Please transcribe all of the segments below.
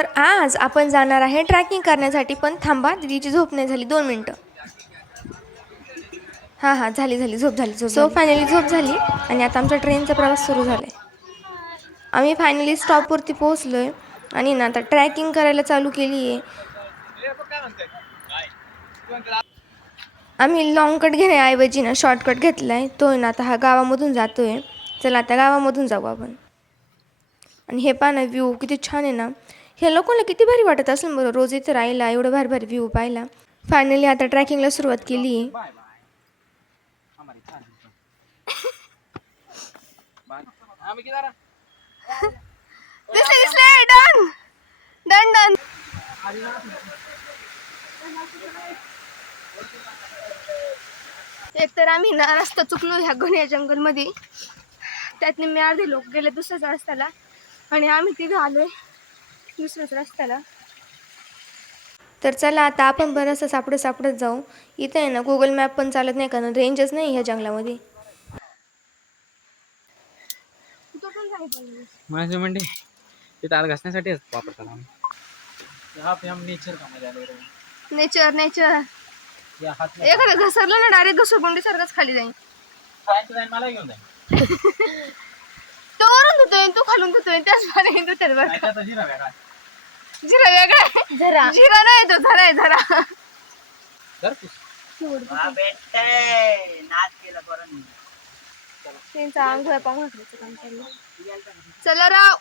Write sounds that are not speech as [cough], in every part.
तर आज आपण जाणार आहे ट्रॅकिंग करण्यासाठी. पण थांबा दिदीची झोप नाही झाली. दोन मिनटं. हां हां झाली झाली. झोप झाली झोप सो फायनली झोप झाली. आणि आता आमचा ट्रेनचा प्रवास सुरू झाला आहे आम्ही फायनली स्टॉपवरती पोहोचलो आहे आणि ना आता ट्रॅकिंग करायला चालू केली आहे आम्ही लॉंग कट घेण्याऐवजी ना शॉर्टकट घेतला आहे तो आहे ना आता हा गावामधून जातो आहे चला आता गावामधून जाऊ आपण. आणि हे पहा ना व्ह्यू किती छान आहे ना. ह्या लोकांना किती भारी वाटत असेल बरं? रोज इथं राहिला एवढं भारी भारी व्ह्यू पाहिला. फायनली आता ट्रॅकिंगला सुरुवात केली. आहे डन डन एक तर आम्ही ना रस्ता चुकलो ह्या गुन्ह्या जंगलमध्ये. त्यात मी अर्धे लोक गेले दुसऱ्याच रस्त्याला. आणि आम्ही तिथं आलोय. दुसऱ्याच रस्त्याला. तर चला आता आपण बरंचसं सापडत सापडत जाऊ. इथं आहे ना गुगल मॅप पण चालत नाही कारण रेंजच नाही ह्या जंगलामध्ये. म्हणजे म्हणजे ते दात घासण्यासाठी वापरतात आम्ही यहाँ पे हम नेचर का मजा ले रहे हैं नेचर नेचर या हात में एखादं घसरलं ना डायरेक्ट घसरगुंडी सारखंच खाली जाईल मला घेऊन जाईन. [laughs] तो वरून धुतोय तू खालून धुतोय त्याच पाणी धुतर बरं जिरा वेगळा जिरा वेगळा आहे. जरा. जिरा नाही तो झरा आहे झरा त्यांचा आंघोळ काम चला राव.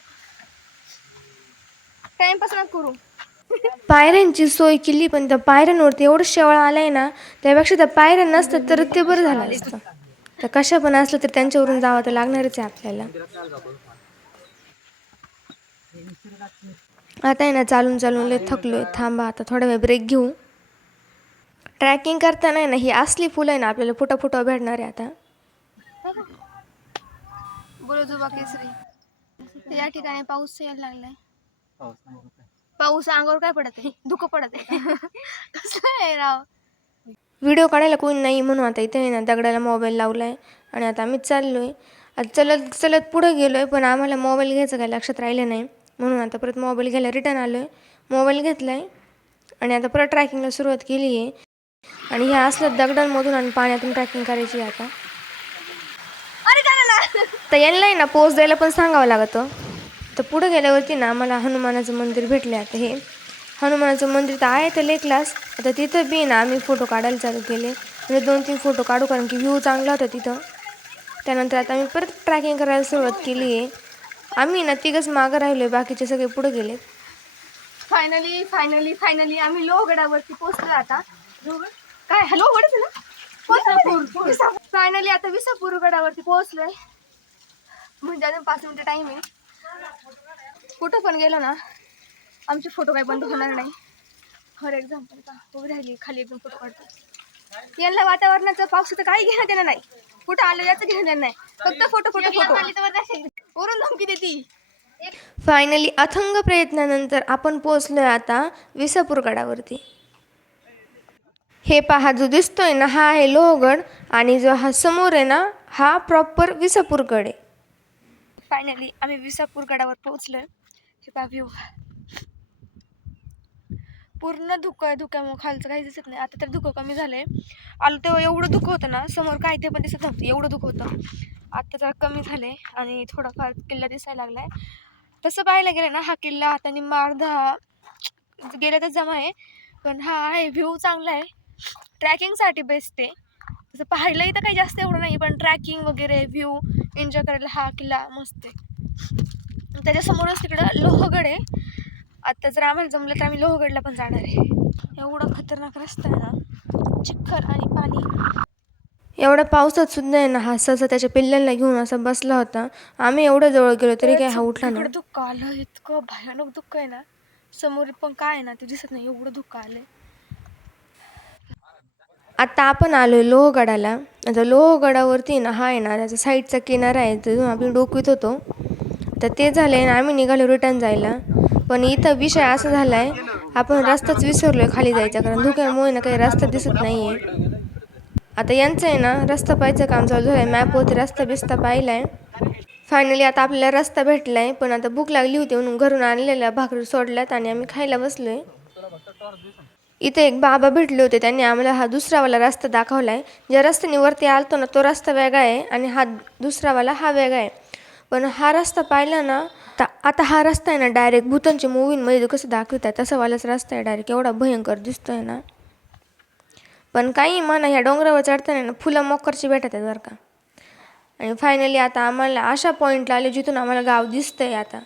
टाइमपास ना करू. पायऱ्यांची सोय केली पण त्या पायऱ्यांवरती एवढं शेवाळ आलंय ना त्यापेक्षा त्या पायऱ्या नसतात तर ते बरं झालं असतं. तर कशा पण असलं तर त्यांच्यावरून जावं तर लागणारच आहे आपल्याला. आता आहे ना चालून चालून लय थकलोय. थांबा आता थोडा वेळ ब्रेक घेऊ. ट्रॅकिंग करताना आहे ना ही असली फुलं आहे ना आपल्याला फुटा फुटा भेटणार आहे आता. बोलो जुबा केसरी. या ठिकाणी पाऊस यायला लागलाय. पाऊस अंगावर काय पडत आहे? धुकं पडत आहे. [laughs] कसं आहे राव? व्हिडिओ काढायला कोणी नाही म्हणून आता इथे आहे ना दगडाला मोबाईल लावलाय आणि आता आम्ही चाललोय. आता चलत चलत पुढे गेलोय पण आम्हाला मोबाईल घ्यायचं काय लक्षात राहिलं नाही. म्हणून आता परत मोबाईल घ्यायला रिटर्न आलोय. मोबाईल घेतलाय आणि आता परत ट्रॅकिंगला सुरुवात केली आहे. आणि ह्या असल्या दगडांमधून आणि पाण्यातून ट्रॅकिंग करायची आहे आता. तर यांना आहे ना पोच द्यायला पण सांगावं लागतं. तर पुढे गेल्यावरती ना मला हनुमानाचं मंदिर भेटले आता हे. हनुमानाचं मंदिर तर आहे तर क्लास आता तिथं बी ना आम्ही फोटो काढायला चालू केले. म्हणजे दोन तीन फोटो काढू कारण की व्ह्यू चांगला होता तिथं. त्यानंतर आता आम्ही परत ट्रॅकिंग करायला सुरुवात केली आहे. आम्ही ना तिघच मागं राहिलो आहे बाकीचे सगळे पुढे गेले. फायनली फायनली फायनली आम्ही लोहगडावरती पोहोचलो आता. काय? हॅलो ना? फायनली आता विसापूर गडावरती पोहोचलोय. म्हणजे अजून पाच मिनिटं टाइम आहे. कुठं पण गेलो ना. आमचे फोटो काही बंद होणार नाही. फॉर एक्झाम्पल का उभी राहिली खाली एकदम फोटो काढतो. यांना वातावरणाचं पावसाचं काही घेणं देणं नाही. कुठं आलं याचं घेणं देणं नाही. फक्त फोटो फोटो फोटो. वरून धमकी देती. फायनली अथंग प्रयत्नानंतर आपण पोहोचलोय आता विसापूर गडावरती. हे पहा जो दिसतोय ना हा आहे लोहगड आणि जो हा समोर आहे ना हा प्रॉपर विसापूर गड आहे फायनली आम्ही विसापूर गडावर पोहोचलोय. हे पहा व्ह्यू पूर्ण धुकं आहे धुक्यामुळे खालचं काही दिसत नाही. आता तर धुकं कमी झालंय. आलो तेव्हा एवढं दुःख होतं ना समोर काय ते पण दिसत नव्हतं. एवढं दुःख होतं. आता जरा कमी झालंय आणि थोडाफार किल्ला दिसायला लागला आहे तसं पाहायला गेलं ना हा किल्ला आता निम्मा अर्धा गेला तर जमा आहे. पण हा आहे व्ह्यू चांगला आहे. ट्रॅकिंगसाठी बेस्ट आहे. तसं पाहायलाही तर काही जास्त एवढं नाही पण ट्रॅकिंग वगैरे व्ह्यू एन्जॉय करायला हा किल्ला मस्त आहे. त्याच्यासमोरच तिकडं लोहगड आहे. आता जर आम्हाला जमलं तर आम्ही लोहगडला पण जाणार आहे. एवढा खतरनाक रस्ता आहे ना. चिखल आणि पाणी. एवढ्या पावसात सुद्धा आहे ना हा सहसा त्याच्या पिल्लांना घेऊन असा बसला होता. आम्ही एवढं जवळ गेलो तरी काय हा उठला नाही. दुःख आलं इतकं भयानक दुःख आहे ना. समोर पण काय आहे ना ते दिसत नाही एवढं दुःख आलंय. आता आपण आलो लोहगडाला. आता लोहगडावरती ना हा आहे ना त्याचा साईडचा किनारा आहे तिथून आपण डोकवीत होतो तर ते झालं आहे आणि आम्ही निघालो रिटर्न जायला. पण इथं विषय असा झाला आहे आपण रस्ताच विसरलो आहे खाली जायचा कारण धुक्यामुळे ना काही रस्ता दिसत नाही आहे आता यांचं आहे ना रस्ता पाहायचं काम चालू झालं आहे मॅपवरती रस्ता बिस्ता पाहिला आहे फायनली आता आपल्याला रस्ता भेटला आहे पण आता भूक लागली होती म्हणून घरून आणलेल्या भाकरी सोडल्यात आणि आम्ही खायला बसलो आहे इथे एक बाबा भेटले होते त्यांनी आम्हाला हा दुसरावाला रस्ता दाखवला आहे ज्या रस्त्याने वरती आलतो ना तो रस्ता वेगळा आहे आणि हा दुसरावाला हा वेगळा आहे. पण हा रस्ता पाहिला ना ता- आता हा रस्ता आहे ना डायरेक्ट भूतांच्या मूवींमध्ये कसं दाखवतात तसावालाच रस्ता आहे डायरेक्ट एवढा भयंकर दिसतोय ना. पण काही म्हणा ह्या डोंगरावर चढताना ना फुलं मोकरची भेटत आहेत बरं का. आणि फायनली आता आम्हाला अशा पॉईंटला आले जिथून आम्हाला गाव दिसतंय आता.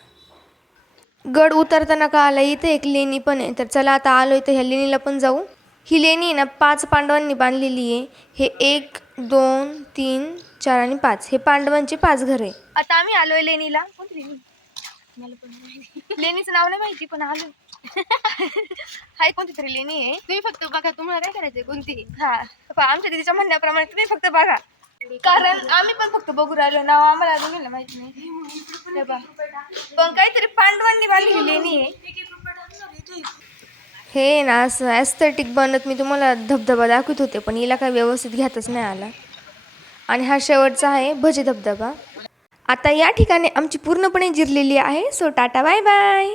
गड उतरताना का आला इथे एक लेणी पण आहे. तर चला आता आलो तर ह्या लेणीला पण जाऊ. ही लेणी आहे ना पाच पांडवांनी बांधलेली आहे. हे एक दोन तीन चार आणि पाच. हे पांडवांचे पाच घर आहे. आता आम्ही आलोय लेणीला. कोणती लेणी. लेणीचं नाव नाही माहिती पण आलो. हाय कोणती तरी लेणी आहे. तुम्ही फक्त बघा तुम्हाला काय करायचंय कोणती? हा. पहा, आमच्या तिच्या म्हणण्याप्रमाणे तुम्ही फक्त बघा. कारण आम्ही पण फक्त बघू राहिलो नाव आम्हाला दोघींना माहिती नाही. हे पहा. पण काहीतरी पांडवांनी बांधलेली लेणी आहे. हे ना असं ॲस्थेटिक बनत मी तुम्हाला धबधबा दाखवत होते पण हिला काही व्यवस्थित घेतच नाही आला. आणि हा शेवटचा आहे भजे धबधबा. आता या ठिकाणी आमची पूर्णपणे जिरलेली आहे. So tata bye bye